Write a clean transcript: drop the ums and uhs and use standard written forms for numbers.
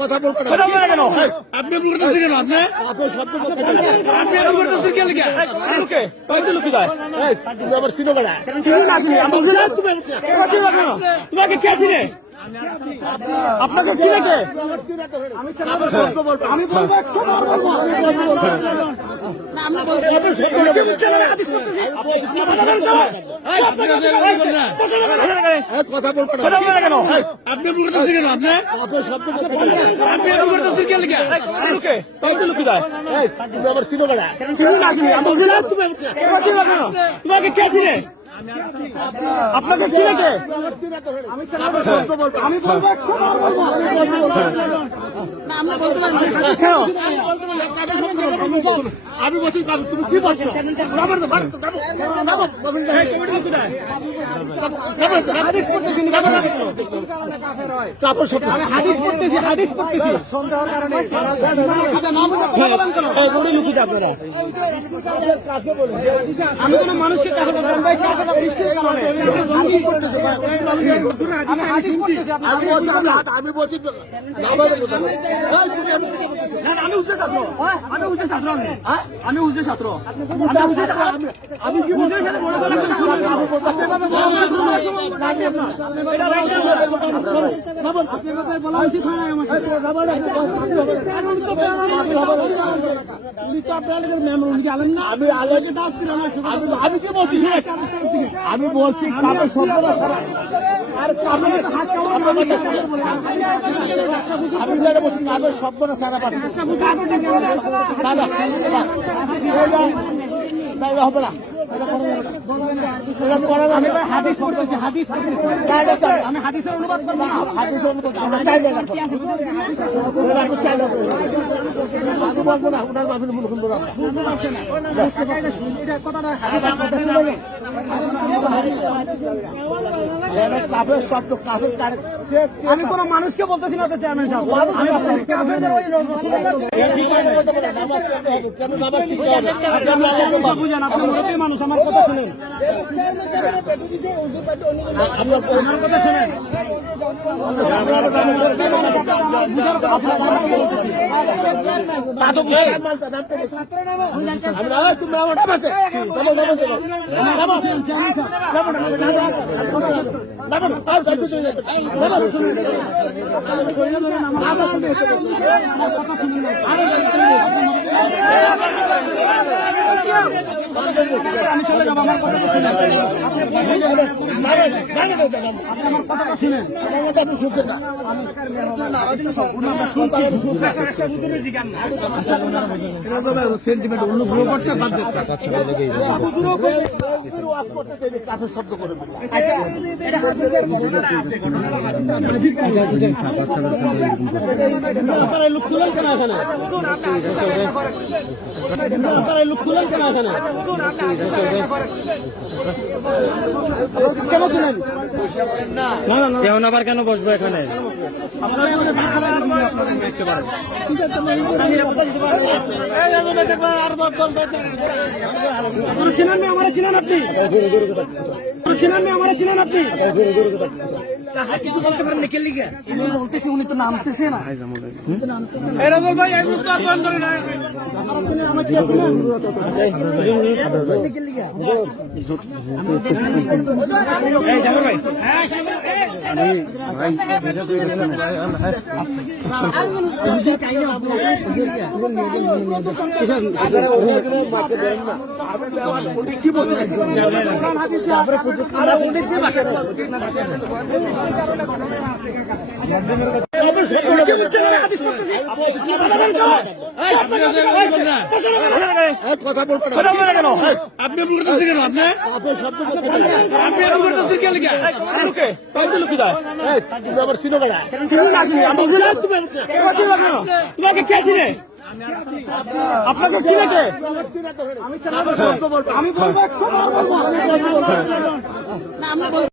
কথা বলবেন কেন? আপনি বলতেছেন কেন? আপনি শব্দ আপনি এরকম করতেছেন কে লিখা? লোকে কয়টা লোক দেয়? তুমি আবার চিনো বেড়া চিনো না তুমি আমি বুঝলাম তোমাকে কে চিনে? আপনাকে চিনে কে? আমি বলবো 100 বার বলবো না আমি বলবো কথা বলবেন কেন? আপনি বলতেছেন কেন? আপনি শব্দ আপনি এরকম করতেছেন কে লিখা? লোকে কয়টা লোক দেয়? তুমি আবার চিনো বেড়া চিনো না তুমি আমি বুঝলাম তোমাকে কে চিনে? আপনাকে চিনে কে? আমি বলবো 100 বার বলবো আমি বলছি তুমি কি বলছো? হাদিস পড়তেছি সন্দেহের কারণে আমি কোন মানুষকে কাছে বললাম ভাই আমি বলছি আমি উচ্চ ছাত্র আমি উচ্চ ছাত্র আমি উচ্চ ছাত্র আমি কি বলছি আমি কি বলছি আমি বলছি আমি শব্দ না সারা হবে না আমি হাদিস পড়তেছি আমি হাদিসের অনুবাদ করবো না হাদিসের অনুবাদ আমরা বলবো না ওনার মাহফিল মূল শুনবো না শব্দ আমি কোন মানুষকে বলতেছি না চেয়ারম্যান সাহেব বুঝেন আপনি মানুষ আমার কথা শুনেন আমার কথা শুনেন আমি চলে যাবো আমার কথা আমার কথা শুনেন আপনি শুনছেন না সেন্টিমেন্ট অন্য ভুল করছে শব্দ করে লোক তুলেন কেন এখানে লোক তুলেন কেন এখানে কেন তুলেন কেমন আবার কেন বসবো এখানে চিনেন আমার চিনেন আপনি চিনেন আপনি কিছু বলতে পারেন নিকেল লিগে বলতেছি উনি তো নামতেছে না ভাই কি বলতে কথা বলবেন কেন? আপনি বলতেছেন কেন? আপনি শব্দ আপনি এরকম করতেছেন কে লিখা? লোকে কয়টা লোক দেয়? তুমি আবার চিনো বেড়া চিনো না তুমি আমি বুঝলাম তোমাকে কে চিনে? আপনাকে চিনে কে? আমি বলবো 100 বার বলবো